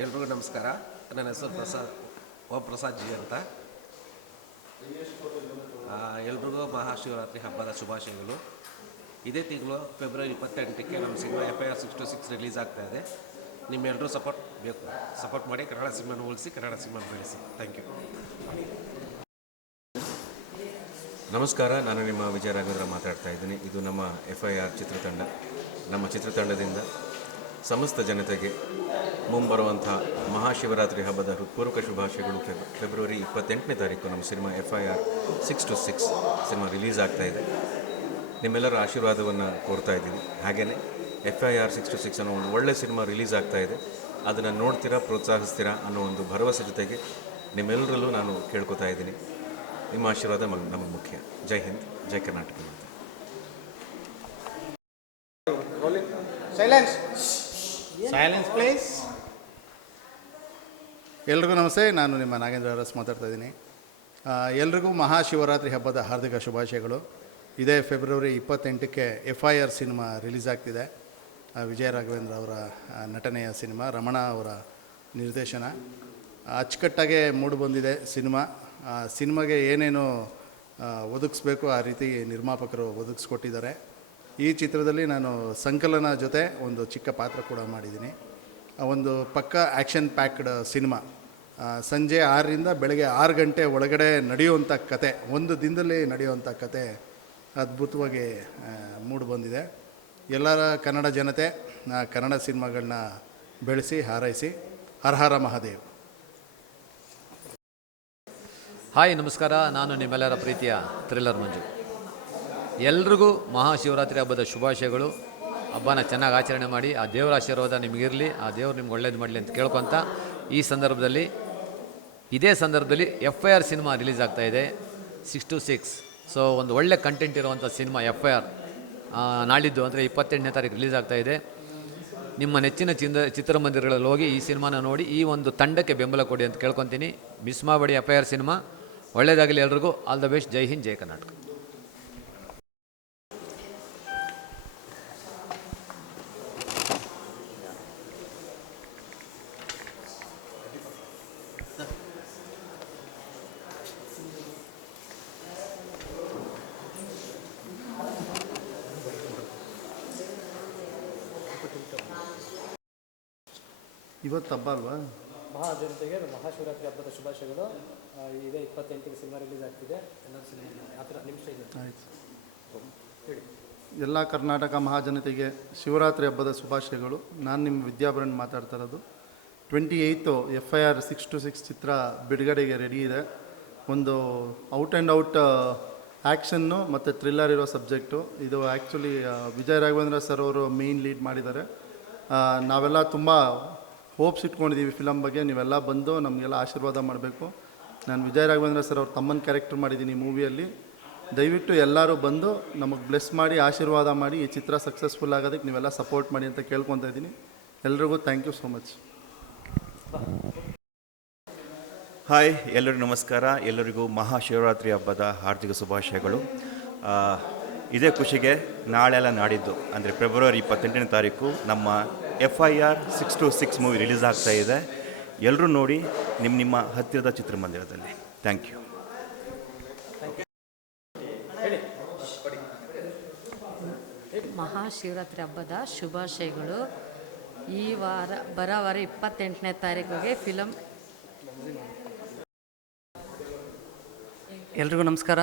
ಎಲ್ರಿಗೂ ನಮಸ್ಕಾರ. ನನ್ನ ಹೆಸರು ಓಂ ಪ್ರಸಾದ್ ಜಿ ಅಂತ. ಎಲ್ರಿಗೂ ಮಹಾಶಿವರಾತ್ರಿ ಹಬ್ಬದ ಶುಭಾಶಯಗಳು. ಇದೇ ತಿಂಗಳು ಫೆಬ್ರವರಿ 28ಕ್ಕೆ ನಮ್ಮ ಸಿನಿಮಾ FIR 626 ರಿಲೀಸ್ ಆಗ್ತಾ ಇದೆ. ನಿಮ್ಮೆಲ್ಲರೂ ಸಪೋರ್ಟ್ ಮಾಡಿ ಕನ್ನಡ ಸಿನಿಮಾನ ಉಳಿಸಿ, ಕನ್ನಡ ಸಿನಿಮಾ ಬೆಳೆಸಿ. Thank you. ನಮಸ್ಕಾರ, ನಾನು ನಿಮ್ಮ ವಿಜಯ ರಾಘವೇಂದ್ರ ಮಾತಾಡ್ತಾ ಇದ್ದೀನಿ. ಇದು ನಮ್ಮ FIR ಚಿತ್ರತಂಡ. ನಮ್ಮ ಚಿತ್ರತಂಡದಿಂದ ಸಮಸ್ತ ಜನತೆಗೆ ಮುಂಬರುವಂಥ ಮಹಾಶಿವರಾತ್ರಿ ಹಬ್ಬದ ಹೃತ್ಪೂರ್ವಕ ಶುಭಾಶಯಗಳು. ಫೆಬ್ರವರಿ 28ನೇ ತಾರೀಕು ನಮ್ಮ ಸಿನಿಮಾ FIR 626 ಸಿನಿಮಾ ರಿಲೀಸ್ ಆಗ್ತಾ ಇದೆ. ನಿಮ್ಮೆಲ್ಲರ ಆಶೀರ್ವಾದವನ್ನು ಕೋರ್ತಾ ಇದ್ದೀವಿ. ಹಾಗೆಯೇ FIR 626 ಅನ್ನೋ ಒಂದು ಒಳ್ಳೆಯ ಸಿನಿಮಾ ರಿಲೀಸ್ ಆಗ್ತಾ ಇದೆ. ಅದನ್ನು ನೋಡ್ತೀರಾ, ಪ್ರೋತ್ಸಾಹಿಸ್ತೀರಾ ಅನ್ನೋ ಒಂದು ಭರವಸೆ ಜೊತೆಗೆ ನಿಮ್ಮೆಲ್ಲರಲ್ಲೂ ನಾನು ಕೇಳ್ಕೊತಾ ಇದ್ದೀನಿ. ನಿಮ್ಮ ಆಶೀರ್ವಾದ ನಮಗೆ ಮುಖ್ಯ. ಜೈ ಹಿಂದ್, ಜೈ ಕರ್ನಾಟಕ. Silence please. ಎಲ್ರಿಗೂ ನಮಸ್ತೆ. ನಾನು ನಿಮ್ಮ ನಾಗೇಂದ್ರ ಅರಸ್ ಮಾತಾಡ್ತಾ ಇದ್ದೀನಿ. ಎಲ್ರಿಗೂ ಮಹಾಶಿವರಾತ್ರಿ ಹಬ್ಬದ ಹಾರ್ದಿಕ ಶುಭಾಶಯಗಳು. ಇದೇ ಫೆಬ್ರವರಿ 28ಕ್ಕೆ FIR ಸಿನಿಮಾ ರಿಲೀಸ್ ಆಗ್ತಿದೆ. ವಿಜಯ ರಾಘವೇಂದ್ರ ಅವರ ನಟನೆಯ ಸಿನಿಮಾ, ರಮಣ ಅವರ ನಿರ್ದೇಶನ. ಅಚ್ಚುಕಟ್ಟಾಗೆ ಮೂಡಿ ಬಂದಿದೆ ಸಿನಿಮಾ. ಸಿನಿಮಾಗೆ ಏನೇನು ಒದಗಿಸ್ಬೇಕು ಆ ರೀತಿ ನಿರ್ಮಾಪಕರು ಒದಗಿಸ್ಕೊಟ್ಟಿದ್ದಾರೆ. ಈ ಚಿತ್ರದಲ್ಲಿ ನಾನು ಸಂಕಲನ ಜೊತೆ ಒಂದು ಚಿಕ್ಕ ಪಾತ್ರ ಕೂಡ ಮಾಡಿದ್ದೀನಿ. ಒಂದು ಪಕ್ಕ ಆ್ಯಕ್ಷನ್ ಪ್ಯಾಕ್ಡ್ ಸಿನಿಮಾ. ಸಂಜೆ 6ರಿಂದ ಬೆಳಗ್ಗೆ 6 ಗಂಟೆ ಒಳಗಡೆ ನಡೆಯುವಂಥ ಕತೆ, ಒಂದು ದಿನದಲ್ಲಿ ನಡೆಯುವಂಥ ಕತೆ ಅದ್ಭುತವಾಗಿ ಮೂಡಿ ಬಂದಿದೆ. ಎಲ್ಲರ ಕನ್ನಡ ಜನತೆ ಕನ್ನಡ ಸಿನಿಮಾಗಳನ್ನ ಬೆಳೆಸಿ, ಹಾರೈಸಿ. ಹರ ಹರ ಮಹಾದೇವ್. ಹಾಯ್, ನಮಸ್ಕಾರ. ನಾನು ನಿಮ್ಮೆಲ್ಲರ ಪ್ರೀತಿಯ ಥ್ರಿಲ್ಲರ್ ಮಂಜು. ಎಲ್ರಿಗೂ ಮಹಾಶಿವರಾತ್ರಿ ಹಬ್ಬದ ಶುಭಾಶಯಗಳು. ಹಬ್ಬನ ಚೆನ್ನಾಗಿ ಆಚರಣೆ ಮಾಡಿ, ಆ ದೇವರ ಆಶೀರ್ವಾದ ನಿಮಗಿರಲಿ, ಆ ದೇವರು ನಿಮ್ಗೆ ಒಳ್ಳೇದು ಮಾಡಲಿ ಅಂತ ಕೇಳ್ಕೊತ ಇದೇ ಸಂದರ್ಭದಲ್ಲಿ FIR ಸಿನಿಮಾ ರಿಲೀಸ್ ಆಗ್ತಾಯಿದೆ 626. ಸೊ ಒಂದು ಒಳ್ಳೆ ಕಂಟೆಂಟ್ ಇರುವಂಥ ಸಿನಿಮಾ FIR ನಾಳಿದ್ದು ಅಂದರೆ 28ನೇ ತಾರೀಕು ರಿಲೀಸ್ ಆಗ್ತಾಯಿದೆ. ನಿಮ್ಮ ನೆಚ್ಚಿನ ಚಿತ್ರಮಂದಿರಗಳಲ್ಲಿ ಹೋಗಿ ಈ ಸಿನಿಮಾನ ನೋಡಿ, ಈ ಒಂದು ತಂಡಕ್ಕೆ ಬೆಂಬಲ ಕೊಡಿ ಅಂತ ಕೇಳ್ಕೊತೀನಿ. ಮಿಸ್ ಮಾಡಬೇಡಿ FIR ಸಿನಿಮಾ. ಒಳ್ಳೆಯದಾಗಲಿ ಎಲ್ರಿಗೂ. All the best. ಜೈ ಹಿಂದ್, ಜೈ ಕರ್ನಾಟಕ. ಇವತ್ತು ಹಬ್ಬ ಅಲ್ವಾ? ಜನತೆಗೆ ಮಹಾಶಿವರಾತ್ರಿ ಹಬ್ಬದ ಶುಭಾಶಯಗಳು. ಇದೇ 28ಕ್ಕೆ ಸಿನಿಮಾ ರಿಲೀಸ್ ಆಗ್ತಿದೆ. ಎಲ್ಲರೂ ಸಿನಿಮಾ ಆ ಥರ ನಿಮಿಷ ಇದೆ. ಆಯಿತು, ಹೇಳಿ. ಎಲ್ಲ ಕರ್ನಾಟಕ ಮಹಾಜನತೆಗೆ ಶಿವರಾತ್ರಿ ಹಬ್ಬದ ಶುಭಾಶಯಗಳು. ನಾನು ನಿಮ್ಮ ವಿದ್ಯಾಭರಣ್ ಮಾತಾಡ್ತಾ ಇರೋದು. 28 FIR 626 ಚಿತ್ರ ಬಿಡುಗಡೆಗೆ ರೆಡಿ ಇದೆ. ಒಂದು ಔಟ್ ಆ್ಯಂಡ್ ಔಟ್ ಆ್ಯಕ್ಷನ್ನು ಮತ್ತು ಥ್ರಿಲ್ಲರ್ ಇರೋ ಸಬ್ಜೆಕ್ಟು ಇದು. ಆ್ಯಕ್ಚುಲಿ ವಿಜಯ ರಾಘವೇಂದ್ರ ಸರ್ ಅವರು ಮೇಯ್ನ್ ಲೀಡ್ ಮಾಡಿದ್ದಾರೆ. ನಾವೆಲ್ಲ ತುಂಬ ಹೋಪ್ಸ್ ಇಟ್ಕೊಂಡಿದ್ದೀವಿ ಫಿಲಮ್ ಬಗ್ಗೆ. ನೀವೆಲ್ಲ ಬಂದು ನಮಗೆಲ್ಲ ಆಶೀರ್ವಾದ ಮಾಡಬೇಕು. ನಾನು ವಿಜಯ ರಾಘವೇಂದ್ರ ಸರ್ ಅವ್ರ ತಮ್ಮನ ಕ್ಯಾರೆಕ್ಟರ್ ಮಾಡಿದ್ದೀನಿ ಮೂವಿಯಲ್ಲಿ. ದಯವಿಟ್ಟು ಎಲ್ಲರೂ ಬಂದು ನಮಗೆ ಬ್ಲೆಸ್ ಮಾಡಿ, ಆಶೀರ್ವಾದ ಮಾಡಿ, ಈ ಚಿತ್ರ ಸಕ್ಸಸ್ಫುಲ್ ಆಗೋದಕ್ಕೆ ನೀವೆಲ್ಲ ಸಪೋರ್ಟ್ ಮಾಡಿ ಅಂತ ಕೇಳ್ಕೊತಾ ಇದ್ದೀನಿ. ಎಲ್ರಿಗೂ thank you so much. Hi, ಎಲ್ಲರಿಗೂ ನಮಸ್ಕಾರ. ಎಲ್ಲರಿಗೂ ಮಹಾಶಿವರಾತ್ರಿ ಹಬ್ಬದ ಹಾರ್ದಿಕ ಶುಭಾಶಯಗಳು. ಇದೇ ಖುಷಿಗೆ ನಾಳೆಲ್ಲ ನಾಡಿದ್ದು ಅಂದರೆ ಫೆಬ್ರವರಿ 28ನೇ ತಾರೀಕು ನಮ್ಮ FIR 626 ಮೂವಿ ರಿಲೀಸ್ ಆಗ್ತಾ ಇದೆ. ಎಲ್ಲರೂ ನೋಡಿ ನಿಮ್ಮ ಹತ್ತಿರದ ಚಿತ್ರಮಂದಿರದಲ್ಲಿ. Thank you. ಮಹಾಶಿವರಾತ್ರಿ ಹಬ್ಬದ ಶುಭಾಶಯಗಳು. ಈ ಬರೋ ವಾರ 28ನೇ ತಾರೀಕಿಗೆ ಫಿಲಮ್. ಎಲ್ರಿಗೂ ನಮಸ್ಕಾರ.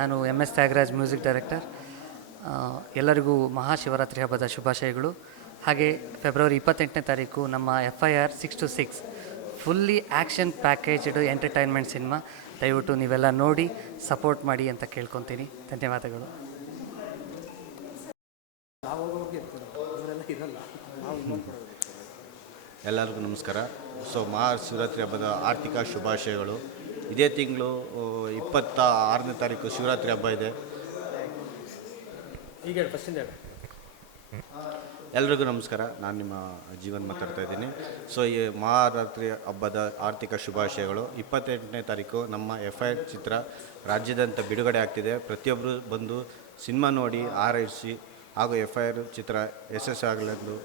ನಾನು MS ತ್ಯಾಗರಾಜ್, ಮ್ಯೂಸಿಕ್ ಡೈರೆಕ್ಟರ್. ಎಲ್ಲರಿಗೂ ಮಹಾಶಿವರಾತ್ರಿ ಹಬ್ಬದ ಶುಭಾಶಯಗಳು. ಹಾಗೆ ಫೆಬ್ರವರಿ 28ನೇ ತಾರೀಕು ನಮ್ಮ FIR 626 fully action packaged entertainment cinema. ದಯವಿಟ್ಟು ನೀವೆಲ್ಲ ನೋಡಿ ಸಪೋರ್ಟ್ ಮಾಡಿ ಅಂತ ಕೇಳ್ಕೊತೀನಿ. ಧನ್ಯವಾದಗಳು. ಎಲ್ಲರಿಗೂ ನಮಸ್ಕಾರ. ಸೊ ಮಹಾಶಿವರಾತ್ರಿ ಹಬ್ಬದ ಆರ್ಥಿಕ ಶುಭಾಶಯಗಳು. ಇದೇ ತಿಂಗಳು 26ನೇ ತಾರೀಕು ಶಿವರಾತ್ರಿ ಹಬ್ಬ ಇದೆ. ಎಲ್ರಿಗೂ ನಮಸ್ಕಾರ. ನಾನು ನಿಮ್ಮ ಜೀವನ್ ಮಾತಾಡ್ತಾ ಇದ್ದೀನಿ. ಸೊ ಈ ಮಹಾರಾತ್ರಿ ಹಬ್ಬದ ಆರ್ಥಿಕ ಶುಭಾಶಯಗಳು. 28ನೇ ತಾರೀಕು ನಮ್ಮ FIR ಚಿತ್ರ ರಾಜ್ಯಾದ್ಯಂತ ಬಿಡುಗಡೆ ಆಗ್ತಿದೆ. ಪ್ರತಿಯೊಬ್ಬರು ಬಂದು ಸಿನಿಮಾ ನೋಡಿ ಹಾರೈಸಿ ಹಾಗೂ FIR ಚಿತ್ರ ಯಶಸ್ವಿ ಆಗಲೆಂದು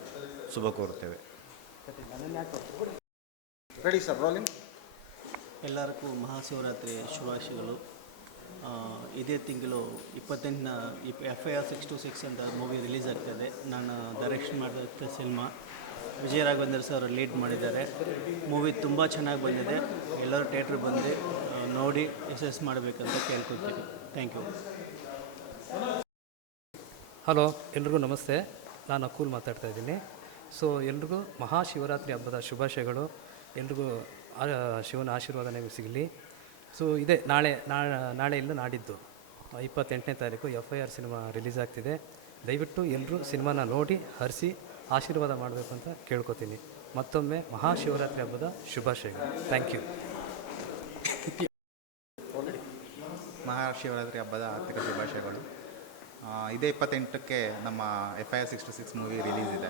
ಶುಭ ಕೋರುತ್ತೇವೆ. Ready sir rolling. ಎಲ್ಲರಿಗೂ ಮಹಾಶಿವರಾತ್ರಿ ಶುಭಾಶಯಗಳು. ಇದೇ ತಿಂಗಳು 28ನ FIR 626 ಅಂತ ಮೂವಿ ರಿಲೀಸ್ ಆಗ್ತಾಯಿದೆ. ನಾನು ಡೈರೆಕ್ಷನ್ ಮಾಡಿದ ಸಿನಿಮಾ ವಿಜಯ ರಾಘವೇಂದ್ರ ಸರ್ ಲೀಡ್ ಮಾಡಿದ್ದಾರೆ. ಮೂವಿ ತುಂಬ ಚೆನ್ನಾಗಿ ಬಂದಿದೆ. ಎಲ್ಲರೂ ಥಿಯೇಟ್ರಿಗೆ ಬಂದು ನೋಡಿ ಯಶಸ್ಸು ಮಾಡಬೇಕಂತ ಕೇಳ್ಕೊತೀನಿ. Thank you. ಹಲೋ, ಎಲ್ರಿಗೂ ನಮಸ್ತೆ. ನಾನು ಅಕೂಲ್ ಮಾತಾಡ್ತಾ ಇದ್ದೀನಿ. ಸೊ ಎಲ್ರಿಗೂ ಮಹಾಶಿವರಾತ್ರಿ ಹಬ್ಬದ ಶುಭಾಶಯಗಳು. ಎಲ್ರಿಗೂ ಶಿವನ ಆಶೀರ್ವಾದ ನಿಮಗೆ ಸಿಗಲಿ. ಸೊ ಇದೇ ನಾಳೆ ಇಲ್ಲ ನಾಡಿದ್ದು 28ನೇ ತಾರೀಕು FIR ಸಿನಿಮಾ ರಿಲೀಸ್ ಆಗ್ತಿದೆ. ದಯವಿಟ್ಟು ಎಲ್ಲರೂ ಸಿನಿಮಾನ ನೋಡಿ ಹರಿಸಿ ಆಶೀರ್ವಾದ ಮಾಡಬೇಕು ಅಂತ ಕೇಳ್ಕೊತೀನಿ. ಮತ್ತೊಮ್ಮೆ ಮಹಾಶಿವರಾತ್ರಿ ಹಬ್ಬದ ಶುಭಾಶಯಗಳು. Thank you. ಮಹಾಶಿವರಾತ್ರಿ ಹಬ್ಬದ ಆರ್ಥಿಕ ಶುಭಾಶಯಗಳು. ಇದೇ 28ಕ್ಕೆ ನಮ್ಮ FIR 626 ಮೂವಿ ರಿಲೀಸ್ ಇದೆ.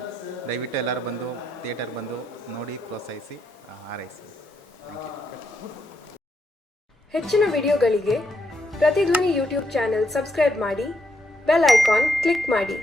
ದಯವಿಟ್ಟು ಎಲ್ಲರೂ ಬಂದು ಥಿಯೇಟರ್ ಬಂದು ನೋಡಿ ಪ್ರೋತ್ಸಾಹಿಸಿ ಹಾರೈಸಿ. ಹೆಚ್ಚಿನ ವಿಡಿಯೋಗಳಿಗೆ ಪ್ರತಿಧ್ವನಿ ಯೂಟ್ಯೂಬ್ ಚಾನೆಲ್ ಸಬ್ಸ್ಕ್ರೈಬ್ ಮಾಡಿ, ಬೆಲ್ ಐಕಾನ್ ಕ್ಲಿಕ್ ಮಾಡಿ.